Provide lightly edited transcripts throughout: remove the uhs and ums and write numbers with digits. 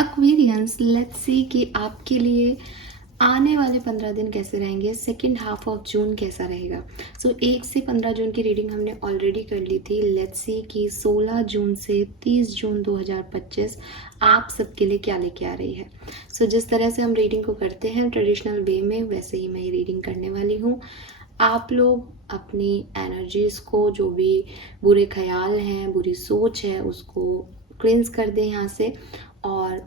Aquarians, let's see कि आपके लिए आने वाले 15 दिन कैसे रहेंगे, सेकेंड हाफ ऑफ जून कैसा रहेगा। सो 1 से 15 जून की रीडिंग हमने ऑलरेडी कर ली थी। लेट्स सी कि 16 जून से 30 जून 2025 आप सबके लिए क्या लेके आ रही है। सो जिस तरह से हम रीडिंग को करते हैं ट्रेडिशनल वे में, वैसे ही मैं ये रीडिंग करने वाली हूँ। आप लोग अपनी एनर्जीज़ को, जो भी बुरे ख्याल हैं, बुरी सोच है, उसको क्लिंस कर दें यहाँ से, और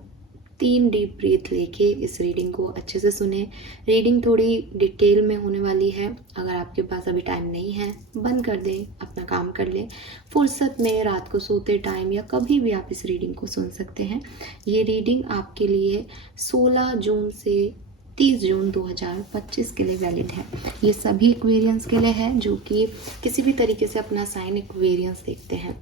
3 डीप ब्रीथ लेके इस रीडिंग को अच्छे से सुने। रीडिंग थोड़ी डिटेल में होने वाली है। अगर आपके पास अभी टाइम नहीं है, बंद कर दें, अपना काम कर लें। फुर्सत में रात को सोते टाइम या कभी भी आप इस रीडिंग को सुन सकते हैं। ये रीडिंग आपके लिए 16 जून से 30 जून 2025 के लिए वैलिड है। ये सभी एक्वेरियंस के लिए है जो कि किसी भी तरीके से अपना साइन एक्वेरियंस देखते हैं।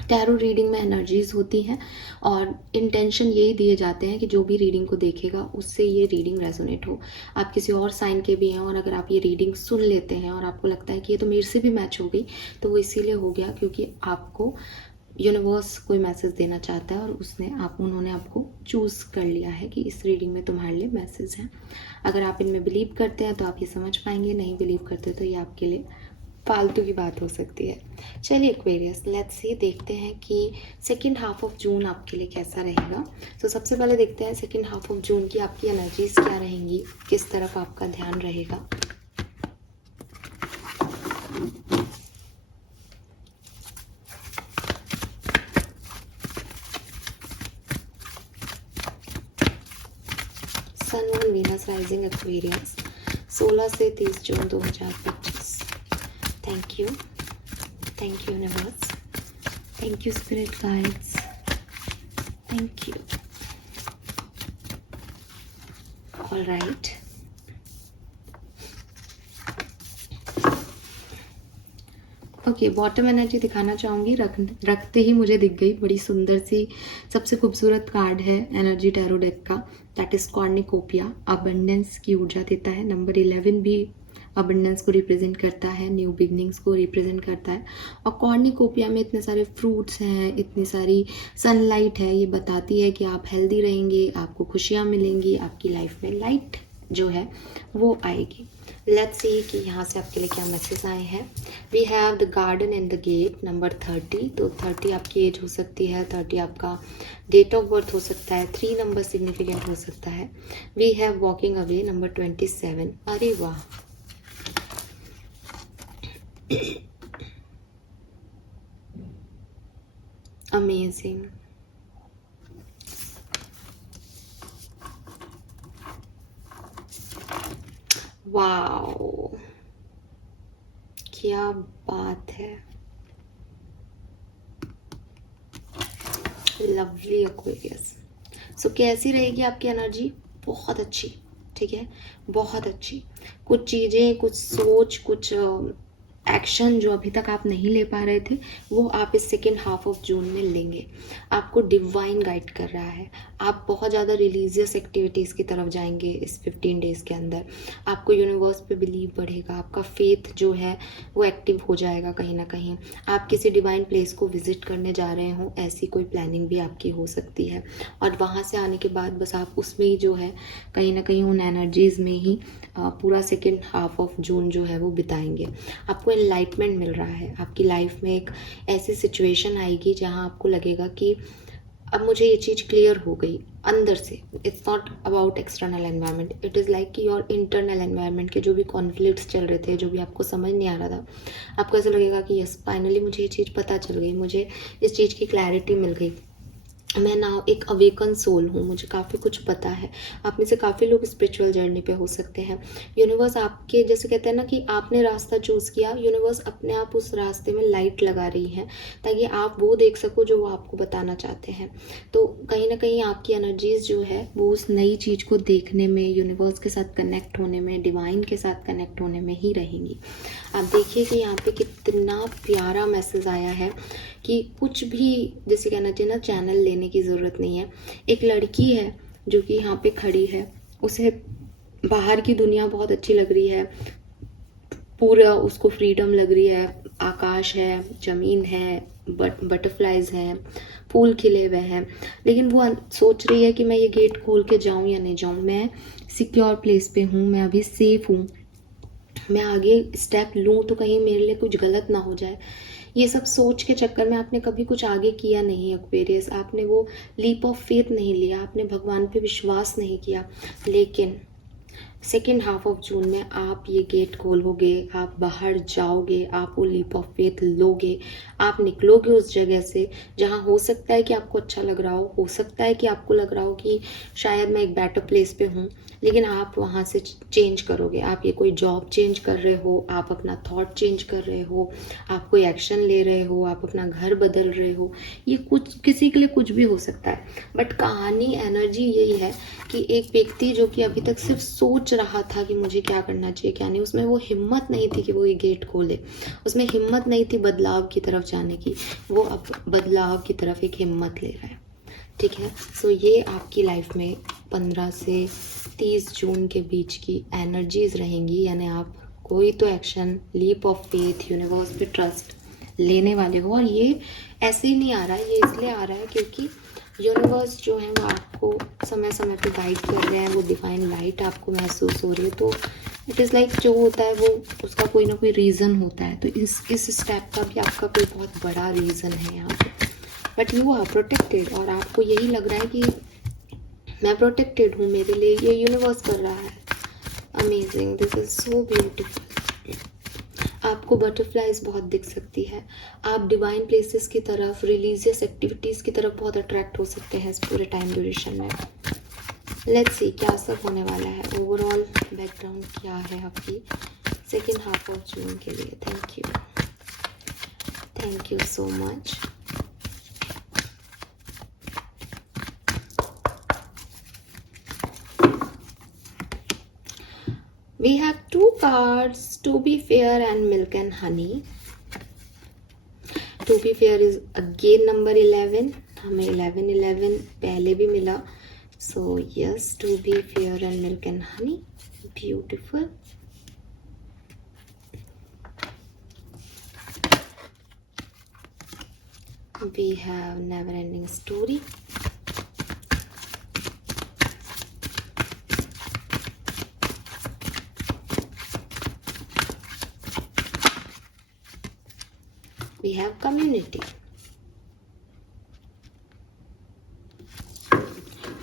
टैरो रीडिंग में एनर्जीज होती हैं और इंटेंशन यही दिए जाते हैं कि जो भी रीडिंग को देखेगा उससे ये रीडिंग रेजोनेट हो। आप किसी और साइन के भी हैं और अगर आप ये रीडिंग सुन लेते हैं और आपको लगता है कि ये तो मेरे से भी मैच हो गई, तो वो इसीलिए हो गया क्योंकि आपको यूनिवर्स कोई मैसेज देना चाहता है और उन्होंने आपको चूज़ कर लिया है कि इस रीडिंग में तुम्हारे लिए मैसेज हैं। अगर आप इनमें बिलीव करते हैं तो आप ये समझ पाएंगे, नहीं बिलीव करते तो ये आपके लिए फालतू की बात हो सकती है। चलिए एक्वेरियस, लेट्स सी, देखते हैं कि सेकेंड हाफ ऑफ जून आपके लिए कैसा रहेगा। तो सबसे पहले देखते हैं सेकेंड हाफ ऑफ जून की आपकी एनर्जीज क्या रहेंगी, किस तरफ आपका ध्यान रहेगा। Sun moon Venus rising Aquarius 16 से 30 जून 2025। Thank you universe, thank you spirit guides, thank you. All right, okay, bottom energy दिखाना चाहूँगी। रखते ही मुझे दिख गई बड़ी सुंदर सी सबसे खूबसूरत कार्ड है एनर्जी टैरो डेक का, दैट इज कॉर्निकोपिया। अबंडेंस की ऊर्जा देता है। नंबर 11 भी अबंडेंस को रिप्रेजेंट करता है, न्यू बिगनिंग्स को रिप्रेजेंट करता है। और कॉर्निकोपिया में इतने सारे फ्रूट्स हैं, इतनी सारी सनलाइट है, ये बताती है कि आप हेल्दी रहेंगे, आपको खुशियाँ मिलेंगी, आपकी लाइफ में लाइट जो है वो आएगी। लेट्स सी कि यहाँ से आपके लिए क्या मैसेज आए हैं। We have the garden and the gate, number 30। तो 30 आपकी एज हो सकती है, 30 आपका डेट ऑफ बर्थ हो सकता है, 3 नंबर सिग्निफिकेंट हो सकता है। We have walking away, number 27। अरे वाह, अमेजिंग। वाओ, क्या बात है, लवली एक्वेरियस। सो कैसी रहेगी आपकी एनर्जी? बहुत अच्छी, ठीक है, बहुत अच्छी। कुछ चीज़ें, कुछ सोच, कुछ एक्शन जो अभी तक आप नहीं ले पा रहे थे वो आप इस सेकेंड हाफ ऑफ जून में लेंगे। आपको डिवाइन गाइड कर रहा है। आप बहुत ज़्यादा रिलीजियस एक्टिविटीज़ की तरफ जाएंगे इस 15 डेज़ के अंदर। आपको यूनिवर्स पे बिलीव बढ़ेगा, आपका फेथ जो है वो एक्टिव हो जाएगा कहीं ना कहीं। आप किसी डिवाइन प्लेस को विजिट करने जा रहे हो, ऐसी कोई प्लानिंग भी आपकी हो सकती है। और वहाँ से आने के बाद बस आप उसमें ही जो है कहीं ना कहीं उन एनर्जीज़ में ही पूरा सेकेंड हाफ ऑफ जून जो है वो बिताएंगे। आपको एनलाइटमेंट मिल रहा है। आपकी लाइफ में एक ऐसी सिचुएशन आएगी जहाँ आपको लगेगा कि अब मुझे ये चीज़ क्लियर हो गई अंदर से। It's not about external environment, it is like कि योर इंटरनल एनवायरनमेंट के जो भी कॉन्फ्लिक्ट्स चल रहे थे, जो भी आपको समझ नहीं आ रहा था, आपको ऐसा लगेगा कि यस, फाइनली मुझे ये चीज़ पता चल गई, मुझे इस चीज़ की क्लैरिटी मिल गई। मैं नाउ एक अवेकन सोल हूँ, मुझे काफ़ी कुछ पता है। आप में से काफ़ी लोग स्पिरिचुअल जर्नी पे हो सकते हैं। यूनिवर्स आपके, जैसे कहते हैं ना कि आपने रास्ता चूज़ किया, यूनिवर्स अपने आप उस रास्ते में लाइट लगा रही है ताकि आप वो देख सको जो वो आपको बताना चाहते हैं। तो कहीं ना कहीं आपकी एनर्जीज जो है वो उस नई चीज़ को देखने में, यूनिवर्स के साथ कनेक्ट होने में, डिवाइन के साथ कनेक्ट होने में ही रहेंगी। आप देखिए कि यहाँ पे कितना प्यारा मैसेज आया है कि कुछ भी, जैसे कहना चाहिए ना, चैनल लेने की ज़रूरत नहीं है। एक लड़की है जो कि यहाँ पे खड़ी है, उसे बाहर की दुनिया बहुत अच्छी लग रही है, पूरा उसको फ्रीडम लग रही है। आकाश है, ज़मीन है, बटरफ्लाइज हैं, फूल खिले हुए हैं, लेकिन वो सोच रही है कि मैं ये गेट खोल के जाऊँ या नहीं जाऊँ, मैं सिक्योर प्लेस पे हूँ, मैं अभी सेफ हूँ, मैं आगे स्टेप लूँ तो कहीं मेरे लिए कुछ गलत ना हो जाए। ये सब सोच के चक्कर में आपने कभी कुछ आगे किया नहीं है एक्वेरियस, आपने वो लीप ऑफ फेथ नहीं लिया, आपने भगवान पे विश्वास नहीं किया। लेकिन सेकेंड हाफ ऑफ जून में आप ये गेट खोलोगे, आप बाहर जाओगे, आप वो लीप ऑफ फेथ लोगे, आप निकलोगे उस जगह से जहाँ हो सकता है कि आपको अच्छा लग रहा हो सकता है कि आपको लग रहा हो कि शायद मैं एक बेटर प्लेस पे हूँ, लेकिन आप वहाँ से चेंज करोगे। आप ये कोई जॉब चेंज कर रहे हो, आप अपना थॉट चेंज कर रहे हो, आप कोई एक्शन ले रहे हो, आप अपना घर बदल रहे हो, ये कुछ किसी के लिए कुछ भी हो सकता है। बट कहानी एनर्जी यही है कि एक व्यक्ति जो कि अभी तक सिर्फ सोच रहा था कि मुझे क्या करना चाहिए क्या नहीं, उसमें वो हिम्मत नहीं थी कि वो ये गेट खोले, उसमें हिम्मत नहीं थी बदलाव की तरफ जाने की, वो अब बदलाव की तरफ एक हिम्मत ले रहा है। ठीक है, सो ये आपकी लाइफ में 15 से 30 जून के बीच की एनर्जीज रहेंगी, यानी आप कोई तो action, leap of faith, universe पे ट्रस्ट लेने वाले हो। और ये ऐसे ही नहीं आ रहा है, ये इसलिए आ रहा है क्योंकि यूनिवर्स जो है वो आपको समय समय पे गाइड कर रहे हैं, वो डिवाइन लाइट आपको महसूस हो रही है। तो इट इज़ लाइक जो होता है वो उसका कोई ना कोई रीज़न होता है, तो इस स्टेप का भी आपका कोई बहुत बड़ा रीज़न है यहाँ पे। बट यू आर प्रोटेक्टेड, और आपको यही लग रहा है कि मैं प्रोटेक्टेड हूँ, मेरे लिए ये यूनिवर्स कर रहा है। Amazing, this is so beautiful. आपको बटरफ्लाइज बहुत दिख सकती है, आप डिवाइन प्लेसेस की तरफ, रिलीजियस एक्टिविटीज़ की तरफ बहुत अट्रैक्ट हो सकते हैं इस पूरे टाइम ड्यूरेशन में। लेट्स सी क्या सब होने वाला है, ओवरऑल बैकग्राउंड क्या है आपकी सेकेंड हाफ ऑफ जून के लिए। Thank you so much. We have two cards, to be fair and milk and honey. To be fair is again number 11, हमें 11 पहले भी मिला, so yes, to be fair and milk and honey, beautiful. We have never ending story. We have community.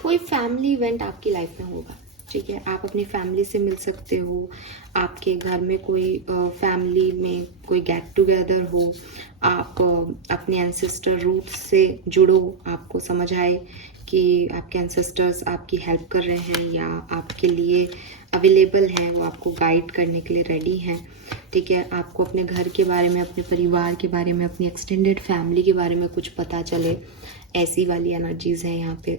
कोई family event आपकी life में होगा, ठीक है, आप अपनी फैमिली से मिल सकते हो, आपके घर में कोई फैमिली में कोई गेट टुगेदर हो, आप अपने एंसेस्टर रूट्स से जुड़ो, आपको समझ आए कि आपके एंसेस्टर्स आपकी हेल्प कर रहे हैं या आपके लिए अवेलेबल हैं, वो आपको गाइड करने के लिए रेडी हैं। ठीक है, आपको अपने घर के बारे में, अपने परिवार के बारे में, अपनी एक्सटेंडेड फैमिली के बारे में कुछ पता चले, ऐसी वाली एनर्जीज़ हैं यहाँ पे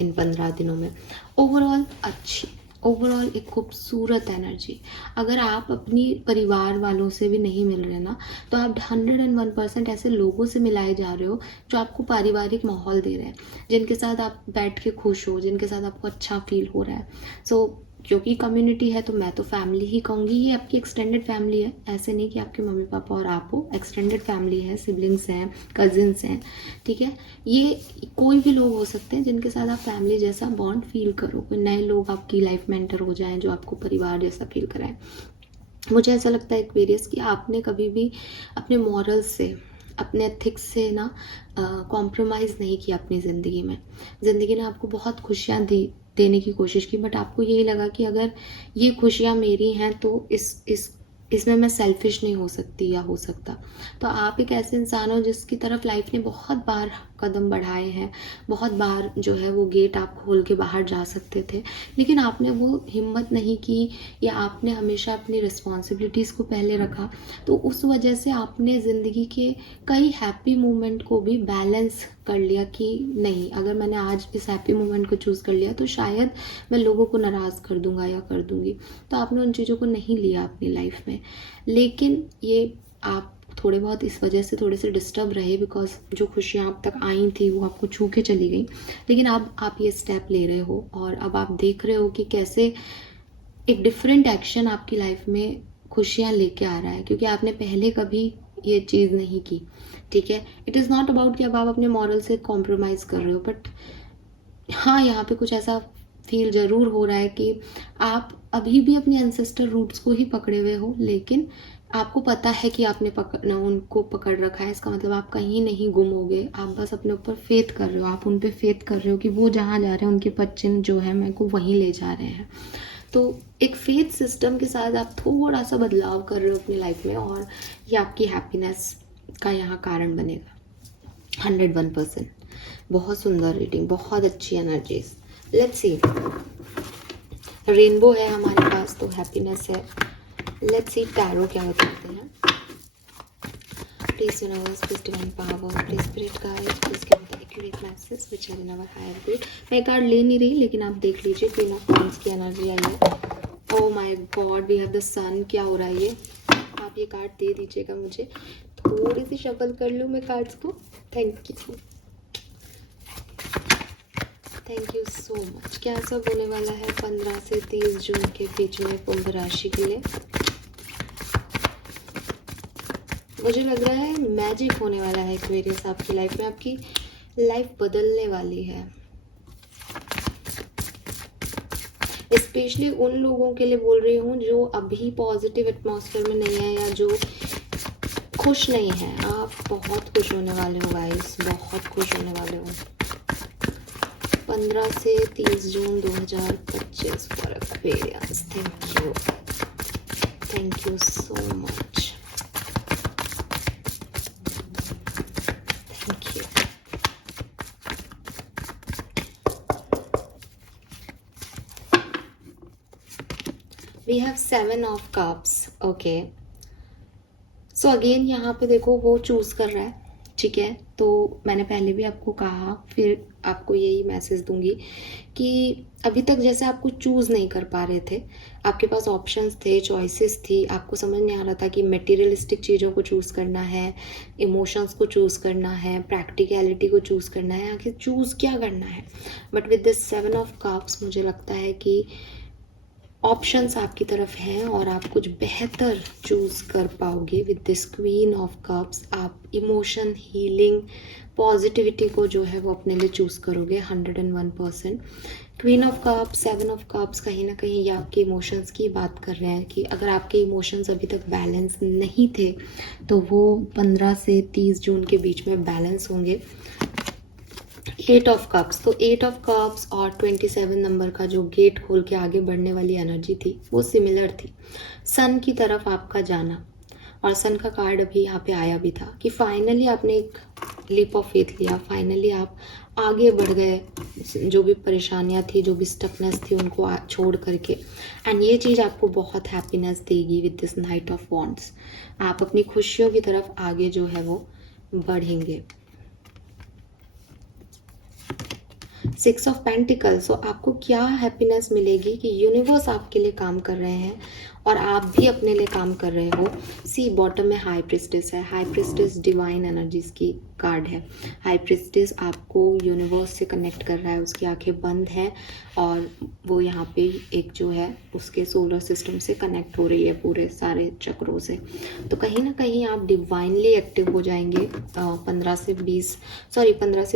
इन 15 दिनों में। ओवरऑल अच्छी, ओवरऑल एक खूबसूरत एनर्जी। अगर आप अपनी परिवार वालों से भी नहीं मिल रहे ना, तो आप 101% ऐसे लोगों से मिलाए जा रहे हो जो आपको पारिवारिक माहौल दे रहे हैं, जिनके साथ आप बैठ के खुश हो, जिनके साथ आपको अच्छा फील हो रहा है। सो क्योंकि कम्युनिटी है तो मैं तो फैमिली ही कहूँगी, ये आपकी एक्सटेंडेड फैमिली है, ऐसे नहीं कि आपके मम्मी पापा और आप हो, एक्सटेंडेड फैमिली है, सिबलिंग्स हैं, कजिन्स हैं। ठीक है, ये कोई भी लोग हो सकते हैं जिनके साथ आप फैमिली जैसा बॉन्ड फील करो, कोई नए लोग आपकी लाइफ में एंटर हो जाएं जो आपको परिवार जैसा फील कराएं। मुझे ऐसा लगता है एक्वेरियस कि आपने कभी भी अपने मॉरल्स से, अपने एथिक्स से ना कॉम्प्रोमाइज़ नहीं किया अपनी ज़िंदगी में। ज़िंदगी ने आपको बहुत खुशियाँ देने की कोशिश की, बट आपको यही लगा कि अगर ये खुशियाँ मेरी हैं तो इसमें मैं सेल्फिश नहीं हो सकती या हो सकता। तो आप एक ऐसे इंसान हो जिसकी तरफ लाइफ ने बहुत बार कदम बढ़ाए हैं, बहुत बार जो है वो गेट आप खोल के बाहर जा सकते थे, लेकिन आपने वो हिम्मत नहीं की, या आपने हमेशा अपनी रिस्पॉन्सिबिलिटीज़ को पहले रखा। तो उस वजह से आपने ज़िंदगी के कई हैप्पी मोमेंट को भी बैलेंस कर लिया कि नहीं, अगर मैंने आज इस हैप्पी मोमेंट को चूज़ कर लिया तो शायद मैं लोगों को नाराज़ कर दूंगा या कर दूंगी। तो आपने उन चीज़ों को नहीं लिया अपनी लाइफ में। लेकिन ये आप थोड़े बहुत इस वजह से थोड़े से डिस्टर्ब रहे, बिकॉज जो खुशियाँ आप तक आई थी वो आपको छू के चली गई। लेकिन अब आप ये स्टेप ले रहे हो और अब आप देख रहे हो कि कैसे एक डिफरेंट एक्शन आपकी लाइफ में खुशियाँ लेके आ रहा है, क्योंकि आपने पहले कभी ये चीज़ नहीं की। ठीक है, इट इज़ नॉट अबाउट कि अब आप अपने मॉरल से कॉम्प्रोमाइज़ कर रहे हो, बट हाँ, यहाँ पे कुछ ऐसा फील ज़रूर हो रहा है कि आप अभी भी अपने एंसेस्टर रूट्स को ही पकड़े हुए हो, लेकिन आपको पता है कि आपने उनको पकड़ रखा है। इसका मतलब आप कहीं नहीं गुम हो गए, आप बस अपने ऊपर फेथ कर रहे हो, आप उन पे फेथ कर रहे हो कि वो जहाँ जा रहे हैं उनके पश्चिम जो है मेरे को वहीं ले जा रहे हैं। तो एक फेथ सिस्टम के साथ आप थोड़ा सा बदलाव कर रहे हो अपनी लाइफ में, और ये आपकी हैप्पीनेस का यहाँ कारण बनेगा 101%। बहुत सुंदर रीडिंग, बहुत अच्छी एनर्जीज। लेट्स सी, रेनबो है हमारे पास तो हैप्पीनेस है। लेट्स सी टैरो क्या बताते हैं। Please universe, please divine power, please spirit guide, please give the accurate message which are in our higher grade. मैं कार्ड ले नहीं रही, लेकिन आप देख लीजिए। क्वीन ऑफ वांड्स की एनर्जी आई है। Oh my god, we have the sun. क्या हो रहा है ये? आप ये कार्ड दे दीजिएगा मुझे, थोड़ी सी शफल कर लूँ मैं कार्ड्स को। Thank you, thank you so much. क्या सब होने वाला है 15 से 30 जून के बीच में कुंभ राशि के लिए? मुझे लग रहा है मैजिक होने वाला है एक्वेरियस आपकी लाइफ में, आपकी लाइफ बदलने वाली है। स्पेशली उन लोगों के लिए बोल रही हूँ जो अभी पॉजिटिव एटमॉस्फेयर में नहीं है या जो खुश नहीं है। आप बहुत खुश होने वाले हो गाइस, बहुत खुश होने वाले हो। 15 से 30 जून 2025 for Aquarius. Thank you so much, thank you. We have 7 of cups. Okay, so again यहाँ पे देखो वो चूज कर रहा है, ठीक है। तो मैंने पहले भी आपको कहा, फिर आपको यही मैसेज दूंगी कि अभी तक जैसे आप कुछ चूज़ नहीं कर पा रहे थे, आपके पास ऑप्शंस थे, चॉइसेस थी, आपको समझ नहीं आ रहा था कि मटेरियलिस्टिक चीज़ों को चूज़ करना है, इमोशंस को चूज़ करना है, प्रैक्टिकलिटी को चूज़ करना है, आखिर चूज़ क्या करना है। But with this 7 of cups मुझे लगता है कि ऑप्शंस आपकी तरफ हैं और आप कुछ बेहतर चूज़ कर पाओगे। With this queen of cups आप इमोशन, हीलिंग, पॉजिटिविटी को जो है वो अपने लिए चूज़ करोगे 101%। Queen of cups, 7 of cups, कहीं ना कहीं ये आपके इमोशंस की बात कर रहे हैं कि अगर आपके इमोशंस अभी तक बैलेंस नहीं थे तो वो 15 से 30 जून के बीच में बैलेंस होंगे। 8 ऑफ कप्स, तो 8 ऑफ कप्स और 27 नंबर का जो गेट खोल के आगे बढ़ने वाली एनर्जी थी वो सिमिलर थी। सन की तरफ आपका जाना, और सन का कार्ड अभी यहाँ पे आया भी था कि फाइनली आपने एक लीप ऑफ फेथ लिया, फाइनली आप आगे बढ़ गए, जो भी परेशानियाँ थी, जो भी स्टकनेस थी उनको छोड़ करके। एंड ये चीज़ आपको बहुत हैप्पीनेस देगी with this night of wands. आप अपनी खुशियों की तरफ आगे जो है वो बढ़ेंगे। 6 ऑफ पेंटिकल्स, तो आपको क्या हैप्पीनेस मिलेगी कि यूनिवर्स आपके लिए काम कर रहे हैं और आप भी अपने लिए काम कर रहे हो। सी बॉटम में हाई प्रिस्टेस है। हाई प्रिस्टेस डिवाइन एनर्जीज की कार्ड है। हाई प्रिस्टेस आपको यूनिवर्स से कनेक्ट कर रहा है, उसकी आंखें बंद हैं और वो यहाँ पे एक जो है उसके सोलर सिस्टम से कनेक्ट हो रही है, पूरे सारे चक्रों से। तो कहीं ना कहीं आप डिवाइनली एक्टिव हो जाएंगे 15 से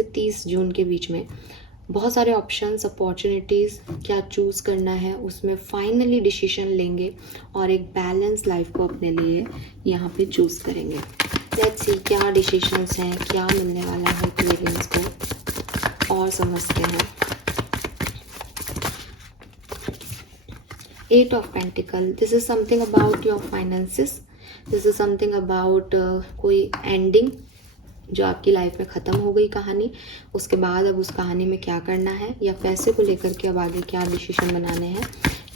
30 जून के बीच में। बहुत सारे ऑप्शंस, अपॉर्चुनिटीज़, क्या चूज़ करना है उसमें फाइनली डिसीजन लेंगे और एक बैलेंस लाइफ को अपने लिए यहाँ पे चूज़ करेंगे। लेट्स सी क्या डिसीजंस हैं, क्या मिलने वाला है एक्वेरियंस को, और समझते हैं। 8 of pentacle, this is something about your finances, this is something about कोई एंडिंग जो आपकी लाइफ में ख़त्म हो गई कहानी, उसके बाद अब उस कहानी में क्या करना है या पैसे को लेकर के अब आगे क्या डिसीजन बनाने हैं,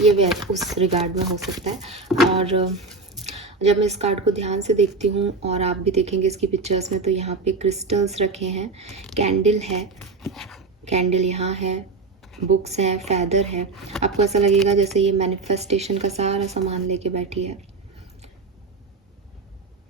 ये उस रिगार्ड में हो सकता है। और जब मैं इस कार्ड को ध्यान से देखती हूँ और आप भी देखेंगे इसकी पिक्चर्स में, तो यहाँ पे क्रिस्टल्स रखे हैं, कैंडल है, कैंडल यहाँ है, बुक्स हैं, फैदर है। आपको ऐसा लगेगा जैसे ये मैनिफेस्टेशन का सारा सामान लेके बैठी है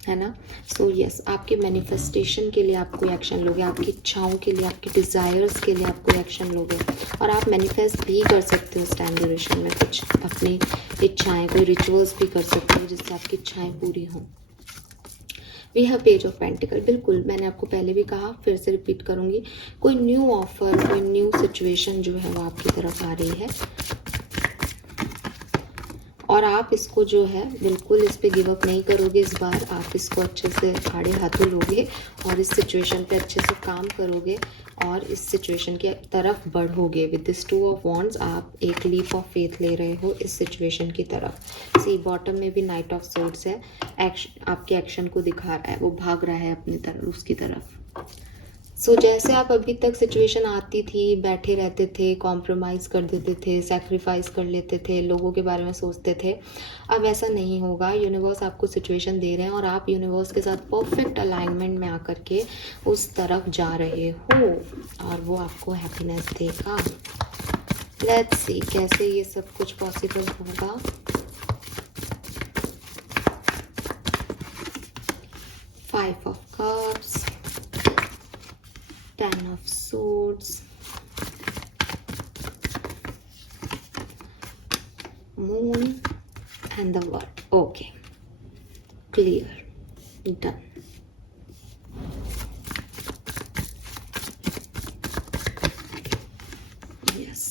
ना। सो यस, आपके मैनिफेस्टेशन के लिए आप कोई एक्शन लोगे, आपकी इच्छाओं के लिए, आपके डिज़ायर्स के लिए आप कोई एक्शन लोगे, और आप मैनिफेस्ट भी कर सकते हो इस टाइम ड्यूरेशन में कुछ अपनी इच्छाएं, कोई रिचुअल्स भी कर सकते हो जिससे आपकी इच्छाएं पूरी हों। We have page of pentacle. बिल्कुल मैंने आपको पहले भी कहा, फिर से रिपीट करूंगी, कोई न्यू ऑफर, कोई न्यू सिचुएशन जो है वो आपकी तरफ आ रही है और आप इसको जो है बिल्कुल इस पे गिव अप नहीं करोगे। इस बार आप इसको अच्छे से आड़े हाथों लोगे और इस सिचुएशन पे अच्छे से काम करोगे और इस सिचुएशन की तरफ बढ़ोगे। विद दिस 2 ऑफ वॉन्ड्स आप एक लीप ऑफ फेथ ले रहे हो इस सिचुएशन की तरफ। सी बॉटम में भी नाइट ऑफ सोर्ड्स है, आपके एक्शन को दिखा रहा है, वो भाग रहा है अपनी तरफ, उसकी तरफ। सो जैसे आप अभी तक सिचुएशन आती थी, बैठे रहते थे, कॉम्प्रोमाइज़ कर देते थे, सैक्रिफाइस कर लेते थे, लोगों के बारे में सोचते थे, अब ऐसा नहीं होगा। यूनिवर्स आपको सिचुएशन दे रहे हैं और आप यूनिवर्स के साथ परफेक्ट अलाइनमेंट में आकर के उस तरफ जा रहे हो और वो आपको हैप्पीनेस देगा। लेट्स सी कैसे ये सब कुछ पॉसिबल होगा। Five of cups, 10 of swords, moon and the world. Okay, clear, done. Yes.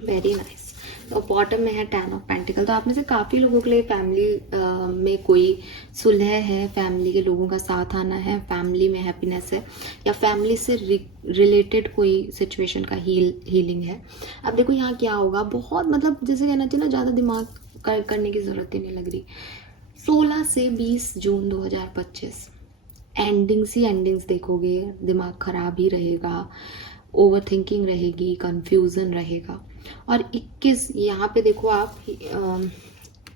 Very nice. तो बॉटम में है 10 ऑफ पेंटिकल। तो आप में से काफ़ी लोगों के लिए फैमिली में कोई सुलह है, फैमिली के लोगों का साथ आना है, फैमिली में हैप्पीनेस है, या फैमिली से रिलेटेड कोई सिचुएशन का हीलिंग है। अब देखो यहाँ क्या होगा, बहुत मतलब जैसे कहना चाहिए ना, ज़्यादा दिमाग करने की ज़रूरत ही नहीं लग रही। 16 से 20 जून 2025 एंडिंग्स ही एंडिंग्स देखोगे, दिमाग खराब ही रहेगा, ओवर थिंकिंग रहेगी, कंफ्यूजन रहेगा। और 21 यहाँ पे देखो आप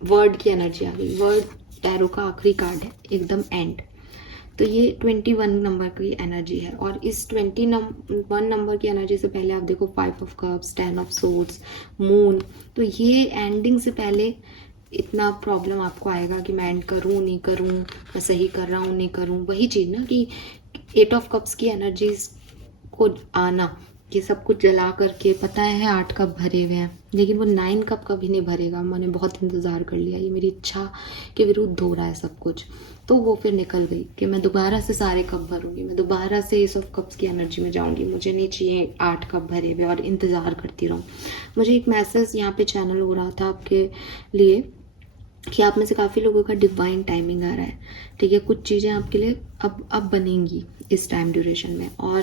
वर्ड की एनर्जी आ गई। वर्ड टैरो का आखिरी कार्ड है, एकदम एंड। तो ये 21 नंबर की एनर्जी है और इस 21 नंबर की एनर्जी से पहले आप देखो 5 of cups, 10 of swords, moon. तो ये एंडिंग से पहले इतना प्रॉब्लम आपको आएगा कि मैं एंड करूँ नहीं करूँ, मैं सही कर रहा हूँ नहीं करूँ। वही चीज़ ना कि 8 ऑफ कप्स की एनर्जीज को आना, ये सब कुछ जला करके, पता है 8 कप भरे हुए हैं लेकिन वो 9 कप कभी नहीं भरेगा, मैंने बहुत इंतज़ार कर लिया, ये मेरी इच्छा के विरुद्ध हो रहा है सब कुछ। तो वो फिर निकल गई कि मैं दोबारा से सारे कप भरूंगी, मैं दोबारा से एस ऑफ कप्स की एनर्जी में जाऊंगी, मुझे नहीं चाहिए 8 कप भरे हुए और इंतज़ार करती रहूँ। मुझे एक मैसेज यहाँ पे चैनल हो रहा था आपके लिए कि आप में से काफ़ी लोगों का डिवाइन टाइमिंग आ रहा है, ठीक है। कुछ चीज़ें आपके लिए अब बनेंगी इस टाइम ड्यूरेशन में। और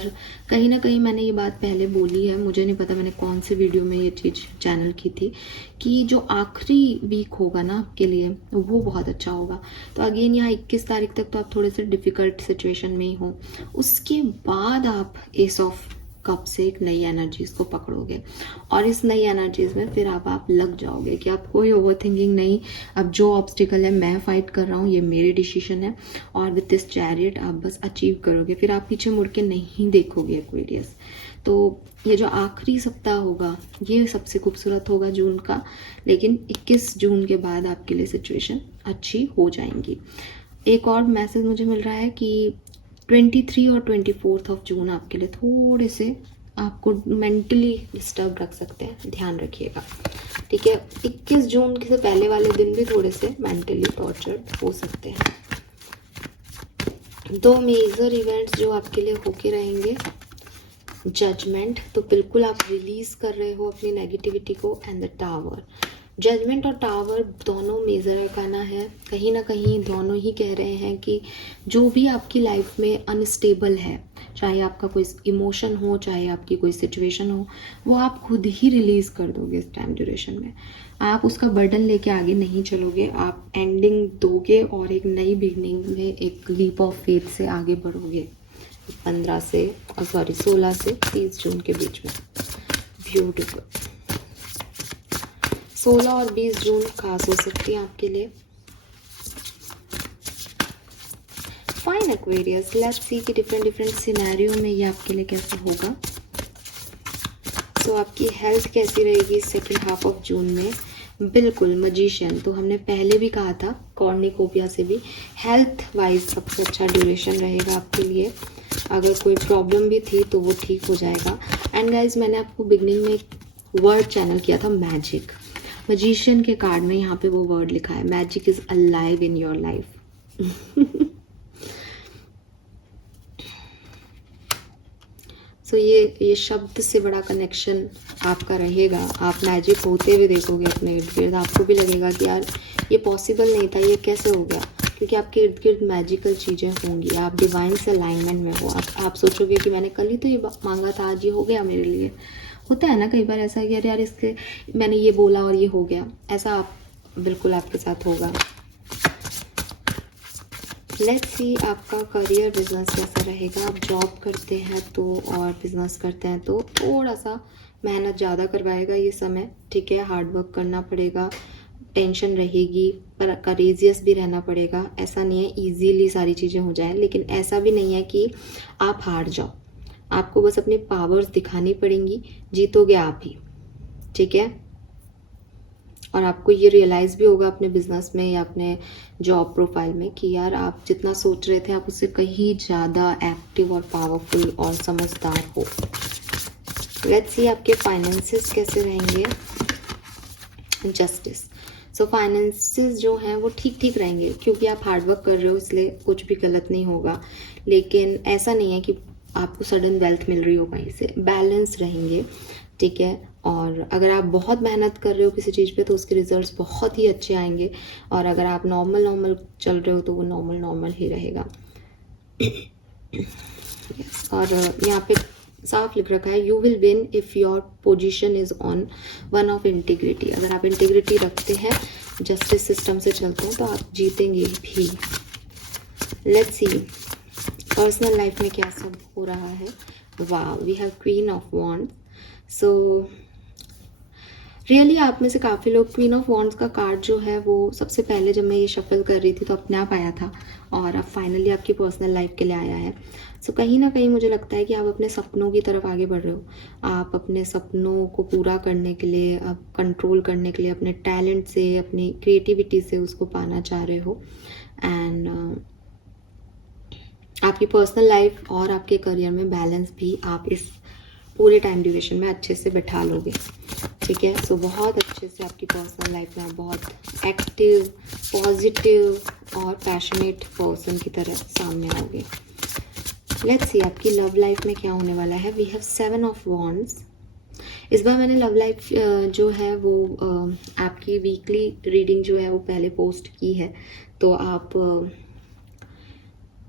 कहीं ना कहीं मैंने ये बात पहले बोली है, मुझे नहीं पता मैंने कौन से वीडियो में ये चीज़ चैनल की थी, कि जो आखिरी वीक होगा ना आपके लिए वो बहुत अच्छा होगा। तो अगेन यहाँ 21 तारीख तक तो आप थोड़े से डिफ़िकल्ट सिचुएशन में ही हो, उसके बाद आप एस ऑफ कप से एक नई एनर्जीज को पकड़ोगे और इस नई एनर्जीज में फिर आप लग जाओगे कि आप कोई ओवर थिंकिंग नहीं, अब जो ऑब्स्टिकल है मैं फाइट कर रहा हूँ, ये मेरे डिसीजन है और विद दिस चैरियट आप बस अचीव करोगे। फिर आप पीछे मुड़ के नहीं देखोगे एक्वेरियस। तो ये जो आखिरी सप्ताह होगा ये सबसे खूबसूरत होगा जून का, लेकिन 21 जून के बाद आपके लिए सिचुएशन अच्छी हो जाएंगी। एक और मैसेज मुझे मिल रहा है कि 23 और 24 ऑफ जून आपके लिए थोड़े से आपको मेंटली डिस्टर्ब रख सकते हैं, ध्यान रखिएगा, ठीक है। 21 जून से पहले वाले दिन भी थोड़े से मेंटली टॉर्चर्ड हो सकते हैं। 2 मेजर इवेंट्स जो आपके लिए होके रहेंगे, जजमेंट, तो बिल्कुल आप रिलीज कर रहे हो अपनी नेगेटिविटी को, एंड द टावर। जजमेंट और टावर दोनों मेजर अरकाना है, कहीं ना कहीं दोनों ही कह रहे हैं कि जो भी आपकी लाइफ में अनस्टेबल है, चाहे आपका कोई इमोशन हो, चाहे आपकी कोई सिचुएशन हो, वो आप खुद ही रिलीज कर दोगे इस टाइम ड्यूरेशन में। आप उसका बर्डन लेके आगे नहीं चलोगे, आप एंडिंग दोगे और एक नई बिगनिंग में एक लीप ऑफ फेथ से आगे बढ़ोगे 16 से 30 जून के बीच में। ब्यूटीफुल। 16 और 20 जून खास हो सकती है आपके लिए। फाइन एक्वेरियस, लेट्स सी कि डिफरेंट सिनेरियो में ये आपके लिए कैसा होगा। सो आपकी हेल्थ कैसी रहेगी सेकेंड हाफ ऑफ जून में। बिल्कुल मजिशियन, तो हमने पहले भी कहा था कॉर्निकोपिया से भी हेल्थ वाइज सबसे अच्छा ड्यूरेशन रहेगा आपके लिए। अगर कोई प्रॉब्लम भी थी तो वो ठीक हो जाएगा। एंड गाइज, मैंने आपको बिगनिंग में एक वर्ड चैनल किया था, मैजिक। मजिशियन के कार्ड में यहाँ पे वो वर्ड लिखा है, magic is alive in your life. So ये शब्द से बड़ा कनेक्शन आपका रहेगा। आप मैजिक होते हुए देखोगे अपने इर्द गिर्द, आपको भी लगेगा कि यार ये पॉसिबल नहीं था, ये कैसे हो गया, क्योंकि आपके इर्द गिर्द मैजिकल चीज़ें होंगी। आप डिवाइन से अलाइनमेंट में हो। आप सोचोगे कि मैंने कल ही तो ये मांगा था, आज ये हो गया मेरे लिए। होता है ना कई बार ऐसा कि यार इसके मैंने ये बोला और ये हो गया। ऐसा आप बिल्कुल आपके साथ होगा। लेट्स सी आपका करियर बिजनेस कैसा रहेगा। आप जॉब करते हैं तो और बिजनेस करते हैं तो थोड़ा सा मेहनत ज़्यादा करवाएगा ये समय, ठीक है। हार्ड वर्क करना पड़ेगा, टेंशन रहेगी, पर करेजियस भी रहना पड़ेगा। ऐसा नहीं है इजीली सारी चीज़ें हो जाएं, लेकिन ऐसा भी नहीं है कि आप हार जाओ। आपको बस अपनी पावर्स दिखानी पड़ेंगी, जीतोगे आप ही, ठीक है। और आपको ये रियलाइज़ भी होगा अपने बिजनेस में या अपने जॉब प्रोफाइल में कि यार आप जितना सोच रहे थे आप उससे कहीं ज़्यादा एक्टिव और पावरफुल और समझदार हो। लेट्स सी आपके फाइनेंसेस कैसे रहेंगे। जस्टिस। सो फाइनेंसेस जो हैं वो ठीक ठीक रहेंगे, क्योंकि आप हार्डवर्क कर रहे हो इसलिए कुछ भी गलत नहीं होगा। लेकिन ऐसा नहीं है कि आपको सडन वेल्थ मिल रही हो कहीं से। बैलेंस रहेंगे, ठीक है। और अगर आप बहुत मेहनत कर रहे हो किसी चीज़ पे तो उसके रिजल्ट्स बहुत ही अच्छे आएंगे। और अगर आप नॉर्मल चल रहे हो तो वो नॉर्मल ही रहेगा। और यहाँ पे साफ लिख रखा है, you will win if your position is on one of integrity. अगर आप इंटीग्रिटी रखते हैं, जस्टिस सिस्टम से चलते हैं, तो आप जीतेंगे भी। लेट्स सी पर्सनल लाइफ में क्या सब हो रहा है। वाह, we have queen of wands. So really आप में से काफ़ी लोग, क्वीन ऑफ वॉन्ड्स का कार्ड जो है वो सबसे पहले जब मैं ये शफल कर रही थी तो अपने आप आया था, और अब फाइनली आपकी पर्सनल लाइफ के लिए आया है। सो कहीं ना कहीं मुझे लगता है कि आप अपने सपनों की तरफ आगे बढ़ रहे हो। आप अपने सपनों को पूरा करने के लिए, आप कंट्रोल करने के लिए अपने टैलेंट से, अपनी क्रिएटिविटी से उसको पाना चाह रहे हो। एंड आपकी पर्सनल लाइफ और आपके करियर में बैलेंस भी आप इस पूरे टाइम ड्यूरेशन में अच्छे से बैठा लोगे, ठीक है। सो बहुत अच्छे से आपकी पर्सनल लाइफ में आप बहुत एक्टिव, पॉजिटिव और पैशनेट पर्सन की तरह सामने आओगे। लेट्स सी आपकी लव लाइफ में क्या होने वाला है। We have 7 of wands. इस बार मैंने लव लाइफ जो है वो आपकी वीकली रीडिंग जो है वो पहले पोस्ट की है, तो आप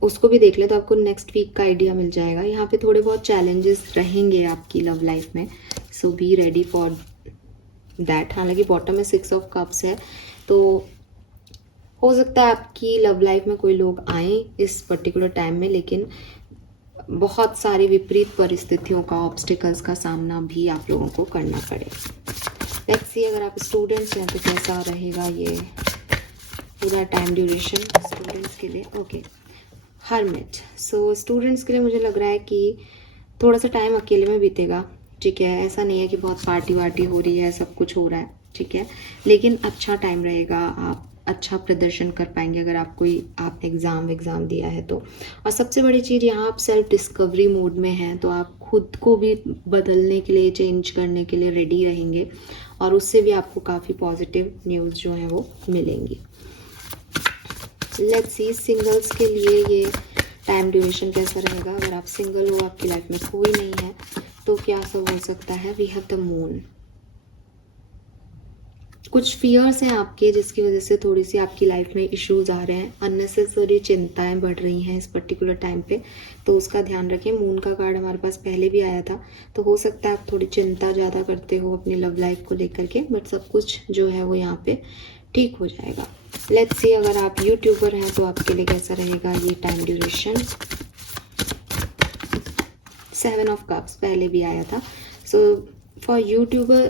उसको भी देख ले तो आपको नेक्स्ट वीक का आइडिया मिल जाएगा। यहाँ पे थोड़े बहुत चैलेंजेस रहेंगे आपकी लव लाइफ में, सो बी रेडी फॉर दैट। हालांकि बॉटम में 6 ऑफ कप्स है, तो हो सकता है आपकी लव लाइफ में कोई लोग आए इस पर्टिकुलर टाइम में, लेकिन बहुत सारी विपरीत परिस्थितियों का, ऑब्स्टिकल्स का सामना भी आप लोगों को करना पड़े। लेट्स सी अगर आप स्टूडेंट्स हैं तो कैसा रहेगा ये पूरा टाइम ड्यूरेशन स्टूडेंट्स के लिए। Okay, hermit. सो स्टूडेंट्स के लिए मुझे लग रहा है कि थोड़ा सा टाइम अकेले में बीतेगा, ठीक है। ऐसा नहीं है कि बहुत पार्टी वार्टी हो रही है, सब कुछ हो रहा है, ठीक है, लेकिन अच्छा टाइम रहेगा। आप अच्छा प्रदर्शन कर पाएंगे अगर आप एग्ज़ाम दिया है तो। और सबसे बड़ी चीज़, यहाँ आप सेल्फ डिस्कवरी मोड में हैं, तो आप खुद को भी बदलने के लिए, चेंज करने के लिए रेडी रहेंगे, और उससे भी आपको काफ़ी पॉजिटिव न्यूज़ जो है वो मिलेंगी। लेट्स सी सिंगल्स के लिए ये टाइम ड्यूरेशन कैसा रहेगा। अगर आप सिंगल हो, आपकी लाइफ में कोई नहीं है, तो क्या सब हो सकता है। We have the moon. कुछ फियर्स हैं आपके जिसकी वजह से थोड़ी सी आपकी लाइफ में इश्यूज आ रहे हैं, अननेसेसरी चिंताएं बढ़ रही हैं इस पर्टिकुलर टाइम पे, तो उसका ध्यान रखें। मून का कार्ड हमारे पास पहले भी आया था, तो हो सकता है आप थोड़ी चिंता ज़्यादा करते हो अपनी लव लाइफ को लेकर के, बट सब कुछ जो है वो यहाँ पे ठीक हो जाएगा। लेट्स सी अगर आप यूट्यूबर हैं तो आपके लिए कैसा रहेगा ये टाइम ड्यूरेशन। 7 ऑफ कप्स पहले भी आया था। सो फॉर यूट्यूबर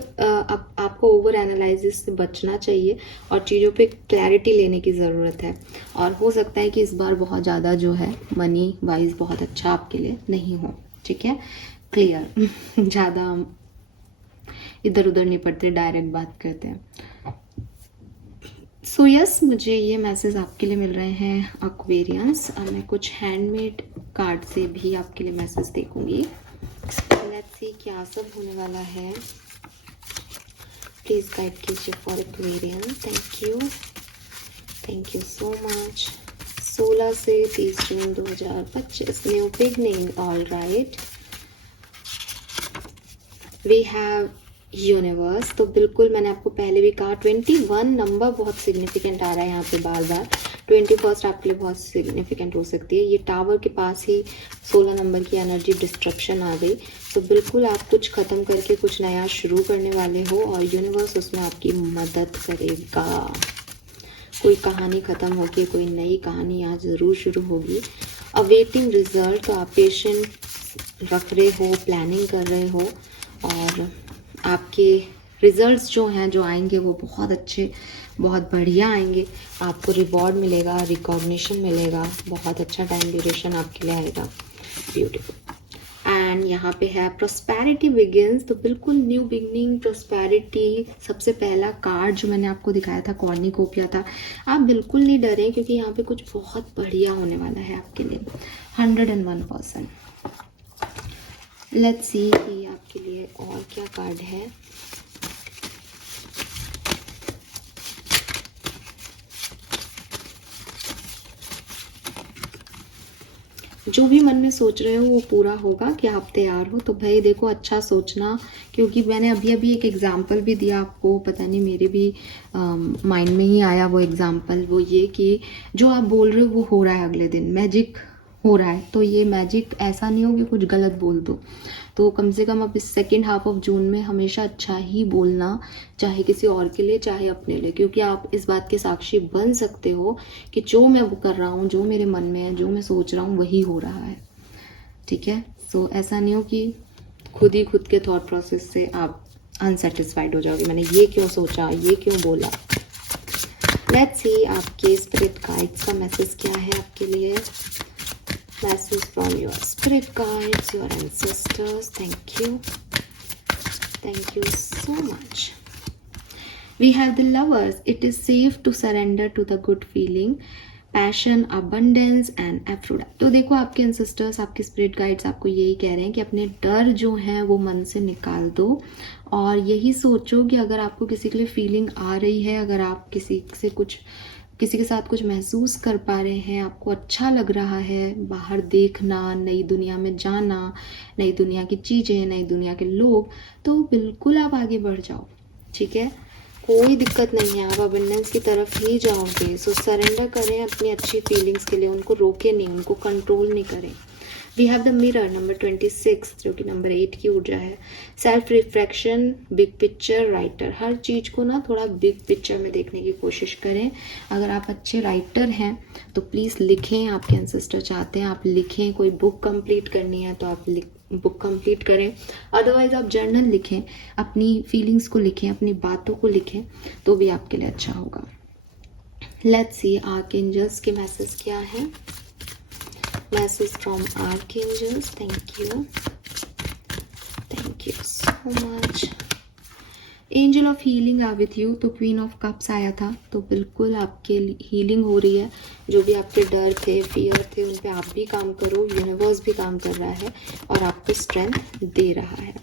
आपको ओवर एनालिसिस से बचना चाहिए और चीज़ों पे क्लैरिटी लेने की ज़रूरत है। और हो सकता है कि इस बार बहुत ज़्यादा जो है मनी वाइज बहुत अच्छा आपके लिए नहीं हो, ठीक है, क्लियर। ज़्यादा इधर उधर नहीं पड़ते, डायरेक्ट बात करते हैं। सो यस, मुझे ये मैसेज आपके लिए मिल रहे हैं एक्वेरियंस। मैं कुछ हैंडमेड कार्ड से भी आपके लिए मैसेज देखूंगी। लेट्स सी क्या सब होने वाला है। प्लीज गाइड कीजिए for Aquarian. Thank you so much. 16 से 30 जून 2025, new beginning. All right, we have universe. तो बिल्कुल मैंने आपको पहले भी कहा 21 नंबर बहुत सिग्निफिकेंट आ रहा है यहाँ पे बार बार। 21 आपके लिए बहुत सिग्निफिकेंट हो सकती है। ये टावर के पास ही 16 नंबर की एनर्जी डिस्ट्रक्शन आ गई। तो बिल्कुल आप कुछ ख़त्म करके कुछ नया शुरू करने वाले हो और यूनिवर्स उसमें आपकी मदद करेगा। कोई कहानी ख़त्म होगी, कोई नई कहानी आज ज़रूर शुरू होगी। अवेटिंग रिजल्ट, तो आप पेशेंट रख रहे हो, प्लानिंग कर रहे हो और आपके रिजल्ट्स जो हैं जो आएंगे वो बहुत अच्छे, बहुत बढ़िया आएंगे। आपको रिवॉर्ड मिलेगा, रिकॉग्निशन मिलेगा, बहुत अच्छा टाइम ड्यूरेशन आपके लिए आएगा। ब्यूटीफुल। एंड यहाँ पे है प्रॉस्पेरिटी बिगिंस। तो बिल्कुल न्यू बिगनिंग, प्रॉस्पेरिटी। सबसे पहला कार्ड जो मैंने आपको दिखाया था कॉर्निकोपिया था। आप बिल्कुल नहीं डरें क्योंकि यहाँ पे कुछ बहुत बढ़िया होने वाला है आपके लिए 101%। लेट्स सी कि आपके लिए और क्या कार्ड है। जो भी मन में सोच रहे हो वो पूरा होगा। कि आप तैयार हो तो भाई देखो, अच्छा सोचना, क्योंकि मैंने अभी अभी एक एग्जाम्पल भी दिया आपको, पता नहीं मेरे भी माइंड में ही आया वो एग्जाम्पल। वो ये कि जो आप बोल रहे हो वो हो रहा है, अगले दिन मैजिक हो रहा है। तो ये मैजिक ऐसा नहीं हो कि कुछ गलत बोल दो। तो कम से कम अब इस सेकेंड हाफ ऑफ जून में हमेशा अच्छा ही बोलना, चाहे किसी और के लिए चाहे अपने लिए, क्योंकि आप इस बात के साक्षी बन सकते हो कि जो मैं वो कर रहा हूँ, जो मेरे मन में है, जो मैं सोच रहा हूँ वही हो रहा है। ठीक है, सो ऐसा नहीं हो कि खुद ही खुद के थॉट प्रोसेस से आप अनसेटिस्फाइड हो जाओगे, मैंने ये क्यों सोचा, ये क्यों बोला। लेट्स सी आपके स्पिरिट गाइड्स का मैसेज क्या है आपके लिए। Message from your spirit guides, your ancestors. Thank you so much. We have the lovers. It is safe to surrender to the good feeling, passion, abundance and Aphrodite. तो देखो आपके ancestors, आपके spirit guides आपको यही कह रहे हैं कि अपने डर जो है वो मन से निकाल दो और यही सोचो कि अगर आपको किसी के लिए फीलिंग आ रही है, अगर आप किसी के साथ कुछ महसूस कर पा रहे हैं, आपको अच्छा लग रहा है, बाहर देखना, नई दुनिया में जाना, नई दुनिया की चीज़ें, नई दुनिया के लोग, तो बिल्कुल आप आगे बढ़ जाओ। ठीक है, कोई दिक्कत नहीं है, आप अबंडेंस की तरफ ही जाओगे। सो सरेंडर करें अपनी अच्छी फीलिंग्स के लिए, उनको रोके नहीं, उनको कंट्रोल नहीं करें। We have the mirror number 26 जो कि नंबर 8 की ऊर्जा है। Self reflection, big picture writer. हर चीज़ को ना थोड़ा बिग पिक्चर में देखने की कोशिश करें। अगर आप अच्छे राइटर हैं तो प्लीज़ लिखें, आपके एंसेस्टर चाहते हैं आप लिखें। कोई बुक कंप्लीट करनी है तो आप बुक कंप्लीट करें, अदरवाइज आप जर्नल लिखें, अपनी फीलिंग्स को लिखें, अपनी बातों को लिखें, तो भी आपके लिए अच्छा होगा। लेट्स सी आर्कएंजल्स के मैसेज क्या है। Message from archangels. Thank you so much. Angel of healing are with you. तो क्वीन ऑफ कप्स आया था, तो बिल्कुल आपके हीलिंग हो रही है। जो भी आपके डर थे, फियर थे, उन पे आप भी काम करो, यूनिवर्स भी काम कर रहा है और आपको स्ट्रेंथ दे रहा है।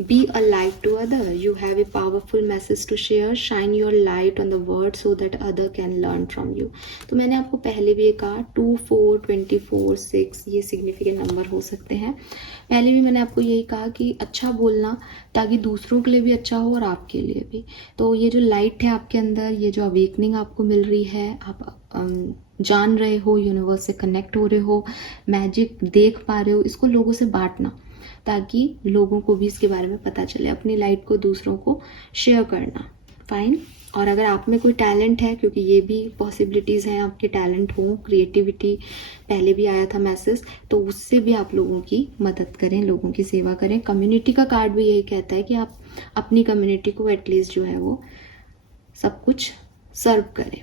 Be a light to other. You have a powerful message to share. Shine your light on the world so that other can learn from you. तो मैंने आपको पहले भी ये कहा 2, 4, 24, 6 ये सिग्निफिकेंट नंबर हो सकते हैं। पहले भी मैंने आपको यही कहा कि अच्छा बोलना ताकि दूसरों के लिए भी अच्छा हो और आपके लिए भी। तो ये जो लाइट है आपके अंदर, ये जो अवेकनिंग आपको मिल रही है, आप जान रहे हो, यूनिवर्स से कनेक्ट हो रहे हो, मैजिक देख पा रहे हो, इसको लोगों से बांटना ताकि लोगों को भी इसके बारे में पता चले। अपनी लाइट को दूसरों को शेयर करना। फाइन। और अगर आप में कोई टैलेंट है, क्योंकि ये भी पॉसिबिलिटीज़ हैं आपके टैलेंट हो, क्रिएटिविटी पहले भी आया था मैसेज, तो उससे भी आप लोगों की मदद करें, लोगों की सेवा करें। कम्युनिटी का कार्ड भी यही कहता है कि आप अपनी कम्युनिटी को एटलीस्ट जो है वो सब कुछ सर्व करें।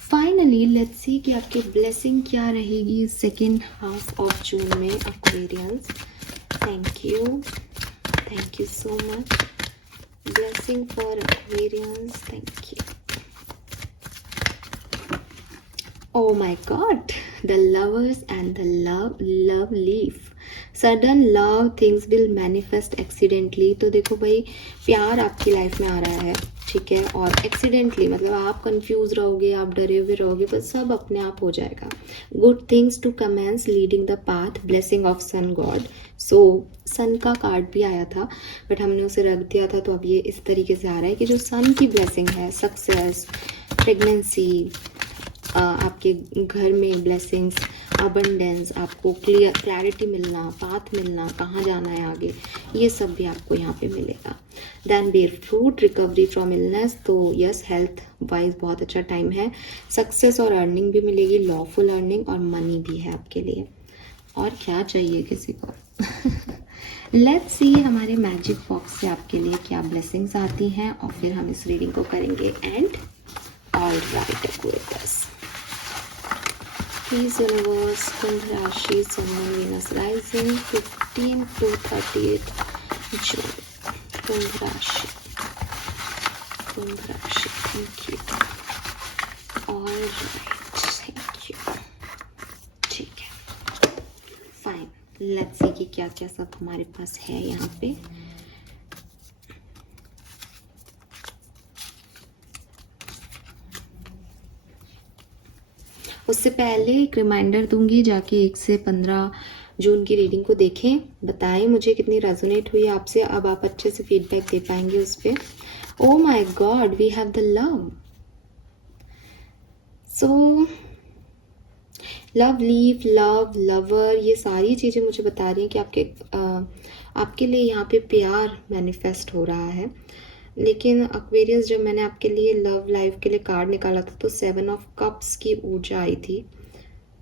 फाइनली लेट्स सी कि आपकी ब्लेसिंग क्या रहेगी सेकेंड हाफ ऑफ जून में Aquarians. Thank you so much. Blessing for Aquarians. Thank you. Oh my God, the lovers and the love leaf. Sudden love things will manifest accidentally. तो देखो भाई, प्यार आपकी लाइफ में आ रहा है, ठीक है, और एक्सीडेंटली मतलब आप कंफ्यूज रहोगे, आप डरे हुए रहोगे, पर सब अपने आप हो जाएगा. Good things to comes leading the path, blessing of sun god. So sun का कार्ड भी आया था बट हमने उसे रख दिया था, तो अब ये इस तरीके से आ रहा है कि जो सन की ब्लेसिंग है, सक्सेस, प्रेगनेंसी, आपके घर में ब्लेसिंग्स, अबंडेंस, आपको क्लैरिटी मिलना, पाथ मिलना, कहाँ जाना है आगे, ये सब भी आपको यहाँ पे मिलेगा. Then bear fruit, recovery from illness. तो यस, हेल्थ वाइज बहुत अच्छा टाइम है. सक्सेस और अर्निंग भी मिलेगी, लॉफुल अर्निंग, और मनी भी है आपके लिए. और क्या चाहिए किसी को. लेट्स सी हमारे मैजिक बॉक्स से आपके लिए क्या ब्लेसिंग्स आती हैं, और फिर हम इस रीडिंग को करेंगे and. All right, Aquarius. Please universe, Kumbh Rashi, Sun, Moon, Venus rising, 15 to 38 June. Kumbh Rashi. Kumbh Rashi. Thank you. All right. Thank you. ठीक है. Fine. Let's see कि क्या क्या सब हमारे पास है यहाँ पे. उससे पहले एक रिमाइंडर दूंगी, जाके 1 से 15 जून की रीडिंग को देखें, बताएं मुझे कितनी रेजोनेट हुई आपसे. अब आप अच्छे से फीडबैक दे पाएंगे उस पर. Oh my god, we have the love. So love leaf, love, lover, ये सारी चीज़ें मुझे बता रही हैं कि आपके लिए यहाँ पे प्यार मैनिफेस्ट हो रहा है. लेकिन एक्वेरियस, जब मैंने आपके लिए लव लाइफ के लिए कार्ड निकाला था तो 7 ऑफ कप्स की ऊर्जा आई थी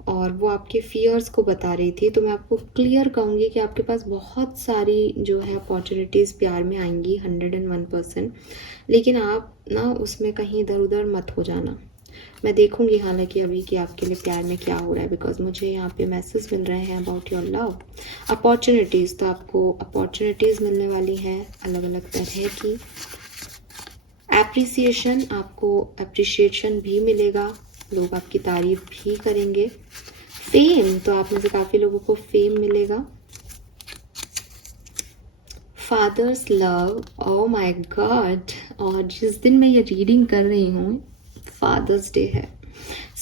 और वो आपके फियर्स को बता रही थी. तो मैं आपको क्लियर कहूँगी कि आपके पास बहुत सारी जो है अपॉर्चुनिटीज़ प्यार में आएंगी, 101%. लेकिन आप ना उसमें कहीं इधर उधर मत हो जाना. मैं देखूंगी हालांकि अभी कि आपके लिए प्यार में क्या हो रहा है, बिकॉज मुझे यहाँ पे मैसेज मिल रहे हैं अबाउट योर लव. अपॉर्चुनिटीज़, तो आपको अपॉर्चुनिटीज़ मिलने वाली हैं अलग अलग तरह की. एप्रिसिएशन, आपको अप्रिशिएशन भी मिलेगा, लोग आपकी तारीफ भी करेंगे. फेम, तो आप में से काफ़ी लोगों को फेम मिलेगा. Father's love, oh my God, और जिस दिन मैं ये रीडिंग कर रही हूँ फादर्स डे है.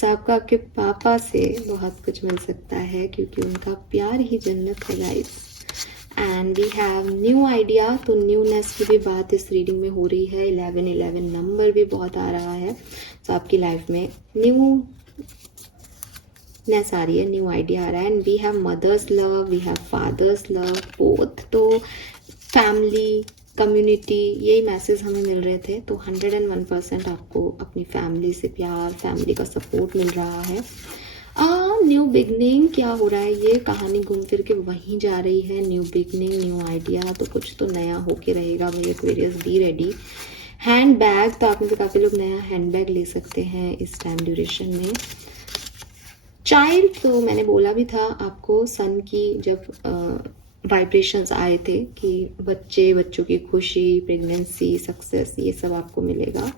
आपको आपके पापा से बहुत कुछ मिल सकता है क्योंकि उनका प्यार ही जन्नत है guys. And we have new idea, तो न्यूनेस की भी बात इस रीडिंग में हो रही है. 1111 नंबर भी बहुत आ रहा है. तो आपकी लाइफ में न्यूनेस आ रही है, न्यू आइडिया आ रहा है. And we have mother's love, we have father's love, both. तो फैमिली, कम्युनिटी, यही मैसेज हमें मिल रहे थे. तो 101% आपको अपनी फैमिली से प्यार, फैमिली का सपोर्ट मिल रहा है. न्यू बिगनिंग, क्या हो रहा है, ये कहानी घूम फिर के वहीं जा रही है. न्यू बिगनिंग, न्यू आइडिया, तो कुछ तो नया होके रहेगा भाई Aquarius, be ready. Hand bag, तो आप में से काफ़ी लोग नया हैंड बैग ले सकते हैं इस टाइम ड्यूरेशन में. चाइल्ड, तो मैंने बोला भी था आपको, सन की जब वाइब्रेशंस आए थे कि बच्चों की खुशी, प्रेगनेंसी, सक्सेस, ये सब आपको मिलेगा.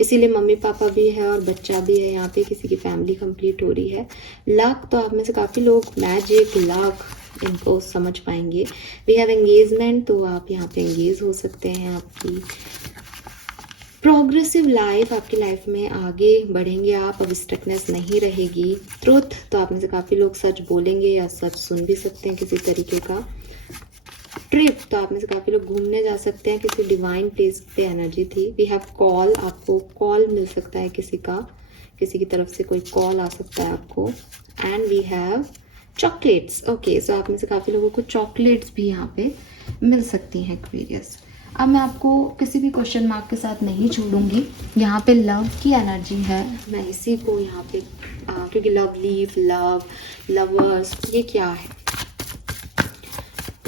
इसीलिए मम्मी पापा भी है और बच्चा भी है यहाँ पे, किसी की फैमिली कंप्लीट हो रही है. लक, तो आप में से काफ़ी लोग मैजिक, लक, इनको समझ पाएंगे. वी हैव एंगेजमेंट, तो आप यहाँ पे एंगेज हो सकते हैं. आपकी प्रोग्रेसिव लाइफ, आपकी लाइफ में आगे बढ़ेंगे आप, अब स्टकनेस नहीं रहेगी. ट्रुथ, तो आप में से काफ़ी लोग सच बोलेंगे या सच सुन भी सकते हैं किसी तरीके का. ट्रिप, तो आप में से काफ़ी लोग घूमने जा सकते हैं, किसी डिवाइन प्लेस पे एनर्जी थी. वी हैव कॉल, आपको कॉल मिल सकता है किसी की तरफ से कोई कॉल आ सकता है आपको. And we have chocolates. Okay, so आप में से काफ़ी लोगों को चॉकलेट्स भी यहाँ पे मिल सकती हैं एक्वेरियस. अब मैं आपको किसी भी क्वेश्चन मार्क के साथ नहीं छोड़ूंगी. यहाँ पे लव की एनर्जी है, मैं इसी को यहाँ पे क्योंकि लव लीफ, लव, लवर्स, ये क्या है,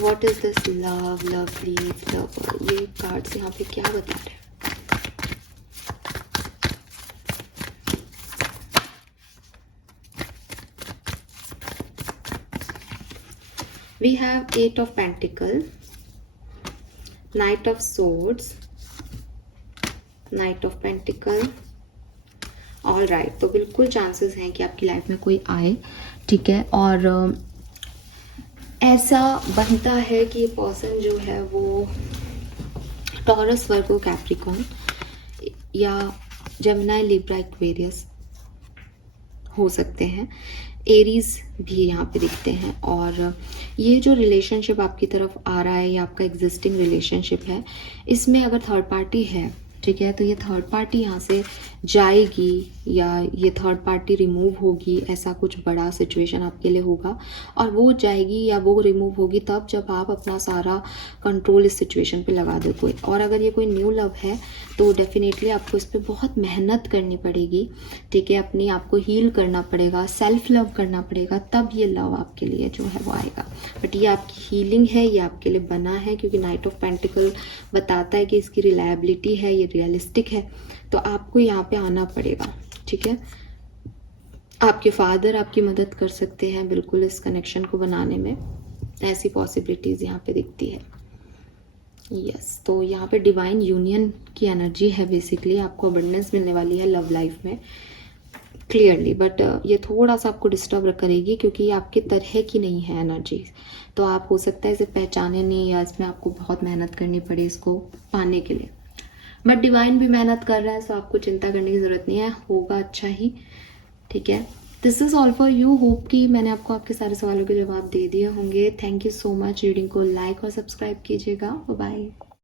what is this love, love leaf, lover, ये कार्ड्स यहाँ पे क्या बता रहे हैं. We have 8 of pentacle, Knight of Swords, Knight of Pentacle, all right, तो बिल्कुल चांसेस हैं कि आपकी लाइफ में कोई आए, ठीक है। और ऐसा बनता है कि ये पर्सन जो है वो टॉरस, वर्गो, कैप्रिकॉर्न या जेमिनी, लिब्रा, एक्वेरियस हो सकते हैं। एरीज भी यहाँ पे दिखते हैं। और ये जो रिलेशनशिप आपकी तरफ आ रहा है, या आपका एग्जिस्टिंग रिलेशनशिप है, इसमें अगर थर्ड पार्टी है, ठीक है, तो ये थर्ड पार्टी यहाँ से जाएगी या ये थर्ड पार्टी रिमूव होगी, ऐसा कुछ बड़ा सिचुएशन आपके लिए होगा। और वो जाएगी या वो रिमूव होगी तब जब आप अपना सारा कंट्रोल इस सिचुएशन पे लगा दो कोई। और अगर ये कोई न्यू लव है तो डेफिनेटली आपको इस पर बहुत मेहनत करनी पड़ेगी, ठीक है, अपनी आपको हील करना पड़ेगा, सेल्फ लव करना पड़ेगा, तब ये लव आपके लिए जो है वो आएगा। बट ये आपकी हीलिंग है, ये आपके लिए बना है, क्योंकि नाइट ऑफ पेंटिकल बताता है कि इसकी रिलायबिलिटी है, ये रियलिस्टिक है। तो आपको यहाँ पे आना पड़ेगा, ठीक है। आपके फादर आपकी मदद कर सकते हैं बिल्कुल इस कनेक्शन को बनाने में, ऐसी पॉसिबिलिटीज़ यहाँ पे दिखती है। यस, तो यहाँ पे डिवाइन यूनियन की एनर्जी है, बेसिकली आपको अबंडेंस मिलने वाली है लव लाइफ में क्लियरली। बट ये थोड़ा सा आपको डिस्टर्ब करेगी क्योंकि ये आपकी तरह की नहीं है एनर्जी, तो आप हो सकता है इसे पहचाने नहीं, या इसमें आपको बहुत मेहनत करनी पड़े इसको पाने के लिए। बट डिवाइन भी मेहनत कर रहा है, सो आपको चिंता करने की ज़रूरत नहीं है, होगा अच्छा ही, ठीक है। This is all for you. Hope कि मैंने आपको आपके सारे सवालों के जवाब दे दिए होंगे। Thank you so much. Reading को लाइक और सब्सक्राइब कीजिएगा। बाय।